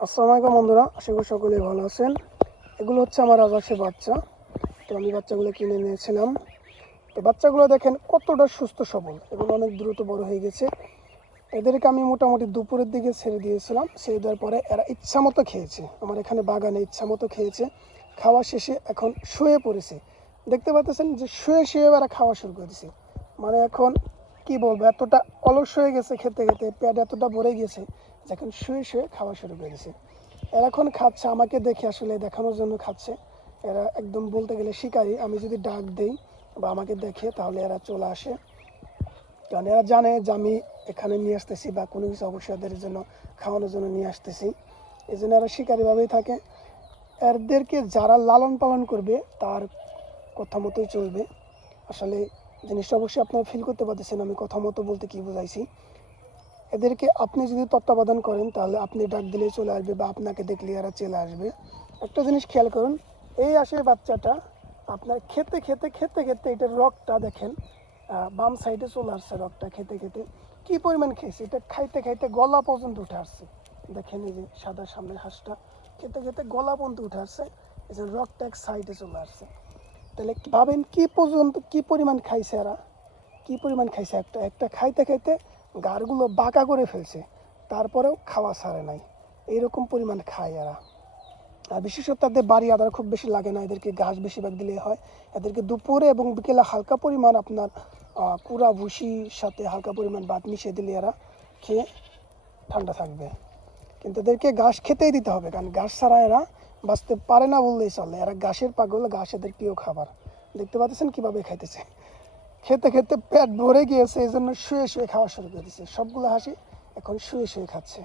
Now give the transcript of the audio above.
আসসালামু আলাইকুম বন্ধুরা, আশা করি সকলেই ভালো আছেন। এগুলো হচ্ছে আমার রাজহাঁসের বাচ্চা। তো আমি বাচ্চাগুলো কিনে নিয়েছিলাম। তো বাচ্চাগুলো দেখেন কতটা সুস্থ সবল এবং অনেক দ্রুত বড় হয়ে গেছে। এদেরকে আমি মোটামুটি দুপুরের দিকে ছেড়ে দিয়েছিলাম। ছেড়ে দেওয়ার পরে এরা ইচ্ছা মতো খেয়েছে, আমার এখানে বাগানে ইচ্ছা মতো খেয়েছে। খাওয়া শেষে এখন শুয়ে পড়েছে। দেখতে পাচ্ছেন যে শুয়ে শুয়ে এরা খাওয়া শুরু করেছে। মানে এখন কি বলবো, এতটা অলস হয়ে গেছে, খেতে খেতে পেট এতটা ভরে গেছে যে এখন শুয়ে শুয়ে খাওয়া শুরু করেছে। এরা এখন খাচ্ছে আমাকে দেখে, আসলে দেখানোর জন্য খাচ্ছে। এরা একদম বলতে গেলে শিকারী। আমি যদি ডাক দেই বা আমাকে দেখে তাহলে এরা চলে আসে, কারণ এরা জানে যে আমি এখানে নিয়ে আসতেছি বা কোনো কিছু অবশ্যই এদের জন্য খাওয়ানোর জন্য নিয়ে আসতেছি। এই জন্য এরা শিকারীভাবেই থাকে। এদেরকে যারা লালন পালন করবে তার কথা মতোই চলবে। আসলে জিনিসটা অবশ্যই আপনারা ফিল করতে পারতেছেন আমি কথা মতো বলতে কী বোঝাইছি। এদেরকে আপনি যদি তত্ত্বাবধান করেন তাহলে আপনি ডাক দিলেই চলে আসবে বা আপনাকে দেখলে এরা চলে আসবে। একটা জিনিস খেয়াল করুন, এই আসে বাচ্চাটা আপনার খেতে খেতে খেতে খেতে এটার রগটা দেখেন, বাম সাইডে চলে আসছে। রগটা খেতে খেতে কী পরিমাণ খেয়েছে, এটা খাইতে খাইতে গলা পর্যন্ত উঠে আসছে। দেখেন এই যে সাদা সামনের হাঁসটা খেতে খেতে গলা পর্যন্ত উঠে আসছে। এই যে রগটা এক সাইডে চলে আসছে। তাহলে ভাবেন কী পর্যন্ত কী পরিমাণ খাইছে এরা, কী পরিমাণ খাইছে। একটা একটা খাইতে খাইতে গাড়গুলো বাঁকা করে ফেলছে, তারপরেও খাওয়া ছাড়ে নাই। এইরকম পরিমাণ খায় এরা। আর বিশেষত তাদের বাড়ি আদার খুব বেশি লাগে না, এদেরকে ঘাস বেশিরভাগ দিলে হয়। এদেরকে দুপুরে এবং বিকেলে হালকা পরিমাণ আপনার কুড়া ভুসির সাথে হালকা পরিমাণ ভাত মিশিয়ে দিলে এরা খেয়ে ঠান্ডা থাকবে। কিন্তু এদেরকে ঘাস খেতেই দিতে হবে, কারণ ঘাস ছাড়া এরা বাঁচতে পারে না বললেই চলে। এরা ঘাসের পাগল, ঘাস এদের প্রিয় খাবার। দেখতে পাচ্ছেন কীভাবে খাইতেছে। খেতে খেতে পেট ভরে গিয়েছে, এই জন্য শুয়ে শুয়ে খাওয়া শুরু করে দিচ্ছে। সবগুলো হাসি এখন শুয়ে শুয়ে খাচ্ছে।